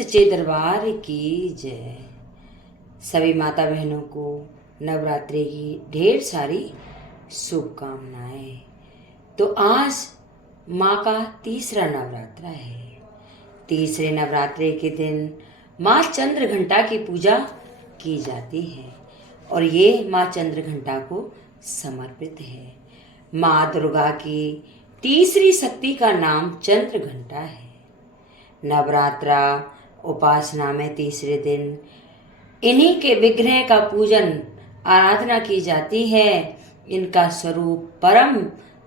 सच्चे दरबार की जय। सभी माता बहनों को नवरात्रि की ढेर सारी शुभकामनाएं। तो आज माँ का तीसरा नवरात्रा है। तीसरे नवरात्रे के दिन माँ चंद्रघंटा की पूजा की जाती है और ये माँ चंद्रघंटा को समर्पित है। माँ दुर्गा की तीसरी शक्ति का नाम चंद्रघंटा है। नवरात्रा उपासना में तीसरे दिन इन्हीं के विग्रह का पूजन आराधना की जाती है। इनका स्वरूप परम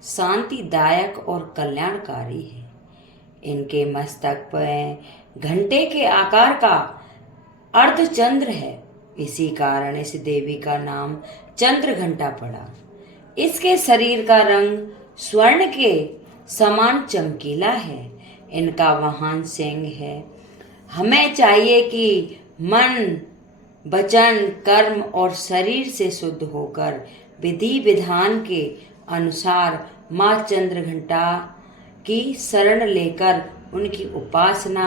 शांतिदायक और कल्याणकारी है। इनके मस्तक पर घंटे के आकार का अर्धचंद्र है। इसी कारण इस देवी का नाम चंद्रघंटा पड़ा। इसके शरीर का रंग स्वर्ण के समान चमकीला है। इनका वाहन सिंह है। हमें चाहिए कि मन, वचन, कर्म और शरीर से शुद्ध होकर विधि विधान के अनुसार माँ चंद्रघंटा की शरण लेकर उनकी उपासना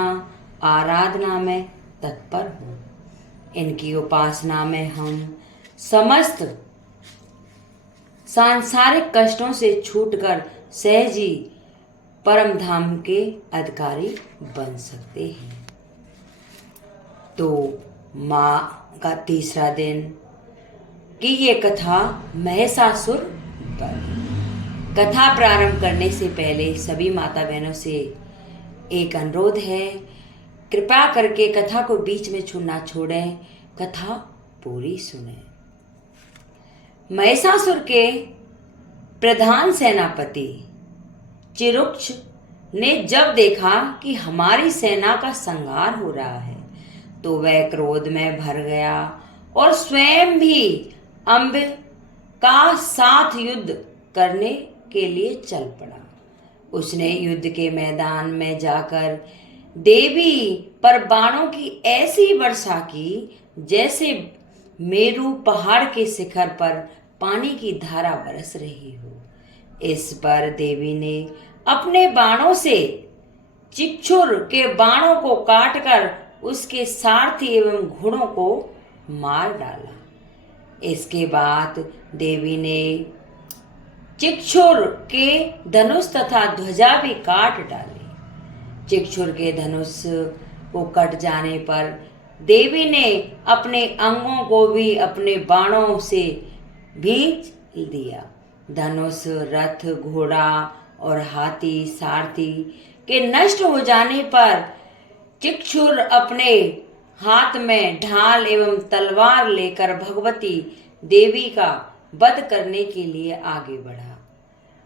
आराधना में तत्पर हों। इनकी उपासना में हम समस्त सांसारिक कष्टों से छूटकर सहजी परम धाम के अधिकारी बन सकते हैं। तो माँ का तीसरा दिन की ये कथा महिषासुर पर। कथा प्रारंभ करने से पहले सभी माता बहनों से एक अनुरोध है, कृपया करके कथा को बीच में ना छोड़ें, कथा पूरी सुनें। महिषासुर के प्रधान सेनापति चिरुक्ष ने जब देखा कि हमारी सेना का संहार हो रहा है तो वह क्रोध में भर गया और स्वयं भी अम्ब का साथ युद्ध करने के लिए चल पड़ा। उसने युद्ध के मैदान में जाकर देवी पर बाणों की ऐसी वर्षा की जैसे मेरू पहाड़ के शिखर पर पानी की धारा बरस रही हो। इस पर देवी ने अपने बाणों से चिक्षुर के बाणों को काटकर उसके सारथी एवं घोड़ों को मार डाला। इसके बाद देवी ने चिक्षुर के धनुष तथा ध्वजा भी काट डाली। चिक्षुर के धनुष को कट जाने पर देवी ने अपने अंगों को भी अपने बाणों से भींच दिया। धनुष, रथ, घोड़ा और हाथी सारथी के नष्ट हो जाने पर चिक्षुर अपने हाथ में ढाल एवं तलवार लेकर भगवती देवी का वध करने के लिए आगे बढ़ा।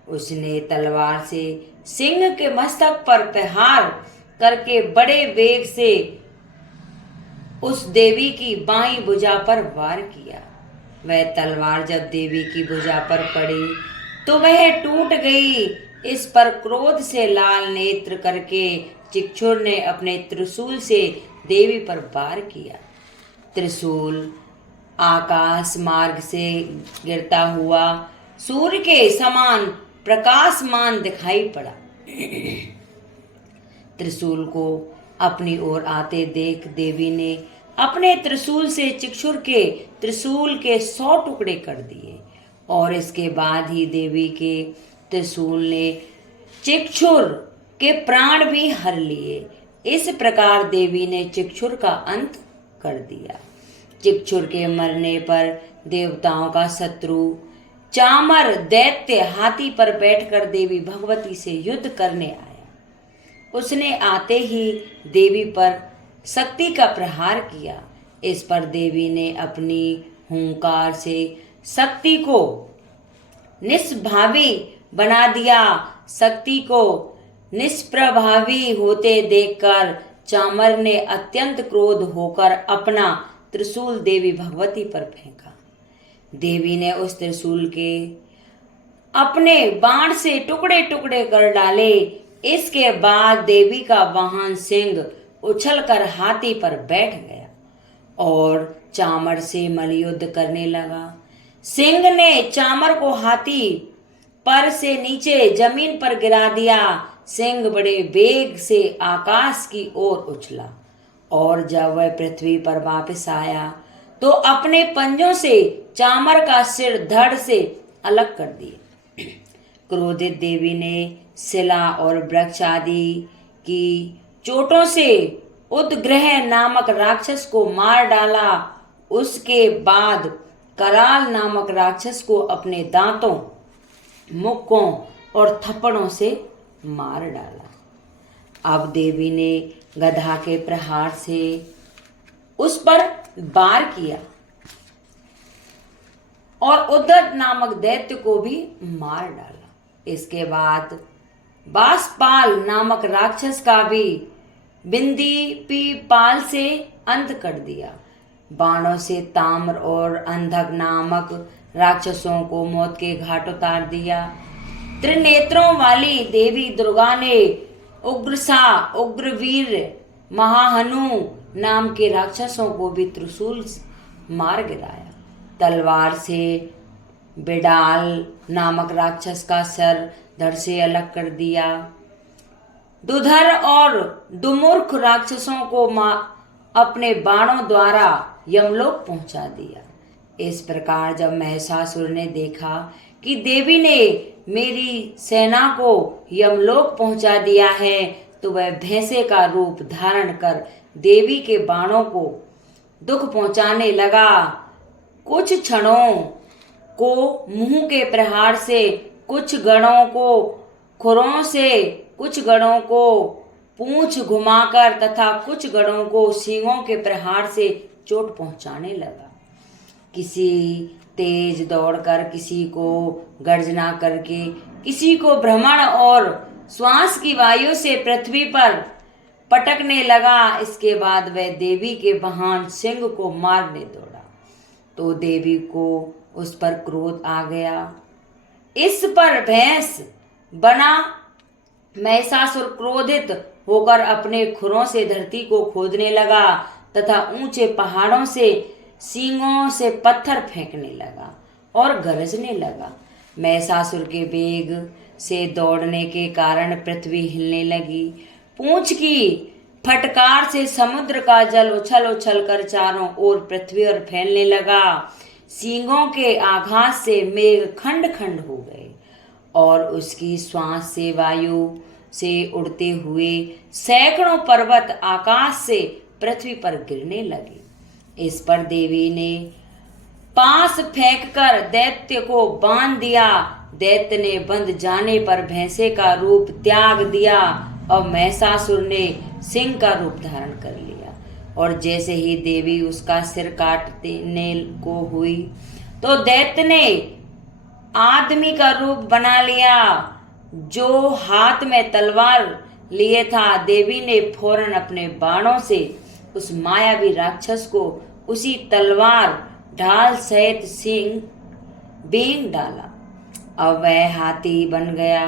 उसने तलवार से सिंह के मस्तक पर प्रहार करके बड़े वेग से उस देवी की बाईं भुजा पर वार किया। वह तलवार जब देवी की भुजा पर पड़ी तो वह टूट गई। इस पर क्रोध से लाल नेत्र करके चिक्षुर ने अपने त्रिशूल से देवी पर वार किया। त्रिशूल आकाश मार्ग से गिरता हुआ सूर्य के समान प्रकाशमान दिखाई पड़ा। त्रिशूल को अपनी ओर आते देख देवी ने अपने त्रिशूल से चिक्षुर के त्रिशूल के 100 टुकड़े कर दिए और इसके बाद ही देवी के त्रिशूल ने चिक्षुर के प्राण भी हर लिए। इस प्रकार देवी ने चिक्षुर का अंत कर दिया। चिक्षुर के मरने पर देवताओं का शत्रु चामर दैत्य हाथी पर बैठकर देवी भगवती से युद्ध करने आया। उसने आते ही देवी पर शक्ति का प्रहार किया। इस पर देवी ने अपनी हुंकार से शक्ति को निष्प्रभावी बना दिया। शक्ति को निष्प्रभावी होते देखकर चामर ने अत्यंत क्रोध होकर अपना त्रिशूल देवी भगवती पर फेंका। देवी ने उस त्रिशूल के अपने बाण से टुकड़े टुकड़े कर डाले। इसके बाद देवी का वाहन सिंह उछलकर हाथी पर बैठ गया और चामर से मल्लयुद्ध करने लगा। सिंह ने चामर को हाथी पर से नीचे जमीन पर गिरा दिया। सिंह बड़े वेग से आकाश की ओर उछला और जब वह पृथ्वी पर वापस आया तो अपने पंजों से चामर का सिर धड़ से अलग कर दिया। क्रोधित देवी ने शिला और वृक्ष आदि की चोटों से उदग्रह नामक राक्षस को मार डाला। उसके बाद कराल नामक राक्षस को अपने दांतों, मुक्कों और थप्पड़ों से मार डाला। अब देवी ने गधा के प्रहार से उस पर वार किया और उद्धत नामक दैत्य को भी मार डाला। इसके बाद बासपाल नामक राक्षस का भी बिंदी पीपाल से अंत कर दिया। बाणों से ताम्र और अंधक नामक राक्षसों को मौत के घाट उतार दिया। त्रिनेत्रों वाली देवी दुर्गा ने उग्रसा, उग्रवीर, महाहनु नाम के राक्षसों को भी त्रिशूल मार गिराया। तलवार से बिडाल नामक राक्षस का सर धड़ से अलग कर दिया। दुधर और दुमूर्ख राक्षसों को अपने बाणों द्वारा यमलोक पहुंचा दिया। इस प्रकार जब महिषासुर ने देखा कि देवी ने मेरी सेना को यमलोक पहुंचा दिया है तो वह भैंसे का रूप धारण कर देवी के बाणों को दुख पहुंचाने लगा। कुछ क्षणों को मुंह के प्रहार से, कुछ गणों को खुरों से, कुछ गणों को पूंछ घुमाकर तथा कुछ गणों को सींगों के प्रहार से चोट पहुंचाने लगा। किसी तेज दौड़कर, किसी को गर्जना करके, किसी को भ्रमण और श्वास की वायु से पृथ्वी पर पटकने लगा। इसके बाद वह देवी के महान सिंह को मारने दौड़ा तो देवी को उस पर क्रोध आ गया। इस पर भैंस बना महिषासुर क्रोधित होकर अपने खुरों से धरती को खोदने लगा तथा ऊंचे पहाड़ों से सींगों से पत्थर फेंकने लगा और गरजने लगा। महिषासुर के वेग से दौड़ने के कारण पृथ्वी हिलने लगी। पूंछ की फटकार से समुद्र का जल उछल उछल कर चारों ओर पृथ्वी पर फैलने लगा। सींगों के आघात से मेघ खंड खंड हो गए और उसकी श्वास से वायु से उड़ते हुए सैकड़ों पर्वत आकाश से पृथ्वी पर गिरने लगे। इस पर देवी ने पास फेंककर दैत्य को बांध दिया। दैत्य ने बंध जाने पर भैंसे का रूप त्याग दिया और महिषासुर ने सिंह का रूप धारण कर लिया। और जैसे ही देवी उसका सिर काटने को हुई तो दैत्य ने आदमी का रूप बना लिया जो हाथ में तलवार लिए था। देवी ने फौरन अपने बाणों से उस मायावी राक्षस को उसी तलवार ढाल सहित सिंह बींग डाला। अब वह हाथी बन गया।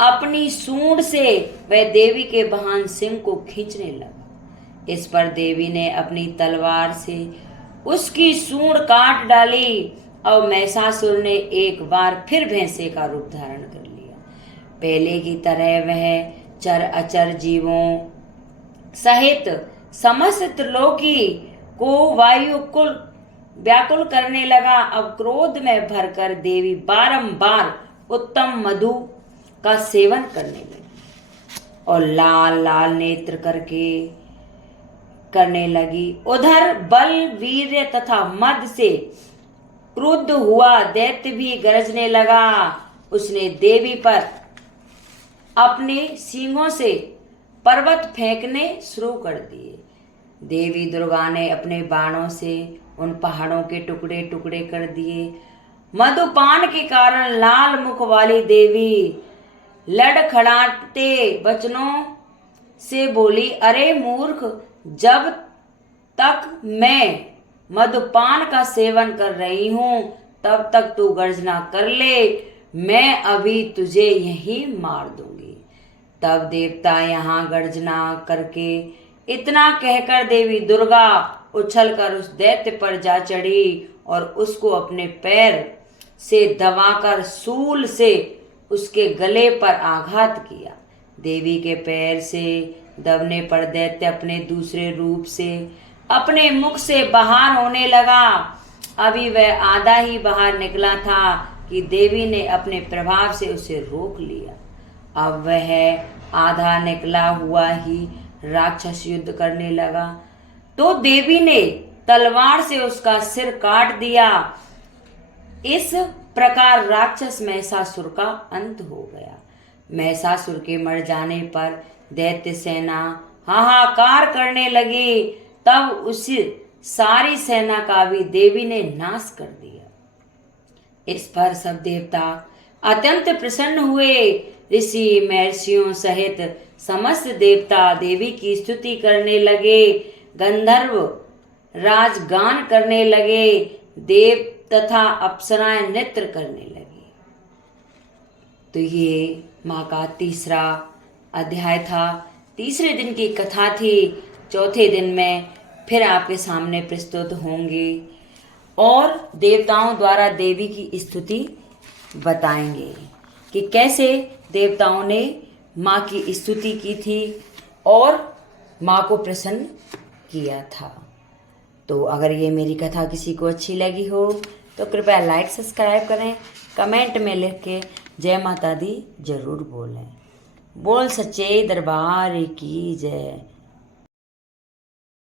अपनी सूंड से वह देवी के वाहन सिंह को खींचने लगा। इस पर देवी ने अपनी तलवार से उसकी सूंड काट डाली और महिषासुर ने एक बार फिर भैंसे का रूप धारण कर लिया। पहले की तरह वह चर अचर जीवों सहित समस्त त्रिलोकी को वायुकुल व्याकुल करने लगा। अब क्रोध में भरकर देवी बारंबार उत्तम मधु का सेवन करने लगी और लाल लाल नेत्र करने लगी। उधर बल, वीर्य तथा मद से क्रुद्ध हुआ दैत्य भी गरजने लगा। उसने देवी पर अपने सींगों से पर्वत फेंकने शुरू कर दिए। देवी दुर्गा ने अपने बाणों से उन पहाड़ों के टुकड़े टुकड़े कर दिए। मधुपान के कारण लाल मुख वाली देवी लड़खड़ाते वचनों से बोली, अरे मूर्ख, जब तक मैं मधुपान का सेवन कर रही हूं तब तक तू गर्जना कर ले, मैं अभी तुझे यहीं मार दूंगी। तब देवता यहाँ गर्जना करके इतना कहकर देवी दुर्गा उछलकर उस दैत्य पर जा चढ़ी और उसको अपने पैर से दबाकर सूल से उसके गले पर आघात किया। देवी के पैर से दबने पर दैत्य अपने दूसरे रूप से अपने मुख से बाहर होने लगा। अभी वह आधा ही बाहर निकला था कि देवी ने अपने प्रभाव से उसे रोक लिया। अब वह आधा निकला हुआ ही राक्षस युद्ध करने लगा, तो देवी ने तलवार से उसका सिर काट दिया। इस प्रकार राक्षस महिषासुर का अंत हो गया। महिषासुर के मर जाने पर दैत्य सेना हाहाकार करने लगी। तब उस सारी सेना का भी देवी ने नाश कर दिया। इस पर सब देवता अत्यंत प्रसन्न हुए। ऋषि महर्षियों सहित समस्त देवता देवी की स्तुति करने लगे। गंधर्व राजगान करने लगे। देव तथा अप्सराएं नृत्य करने लगी। तो ये माँ का तीसरा अध्याय था, तीसरे दिन की कथा थी। चौथे दिन में फिर आपके सामने प्रस्तुत होंगे और देवताओं द्वारा देवी की स्तुति बताएंगे कि कैसे देवताओं ने माँ की स्तुति की थी और माँ को प्रसन्न किया था। तो अगर ये मेरी कथा किसी को अच्छी लगी हो तो कृपया लाइक सब्सक्राइब करें, कमेंट में लिख के जय माता दी जरूर बोलें। बोल सच्चे दरबार की जय।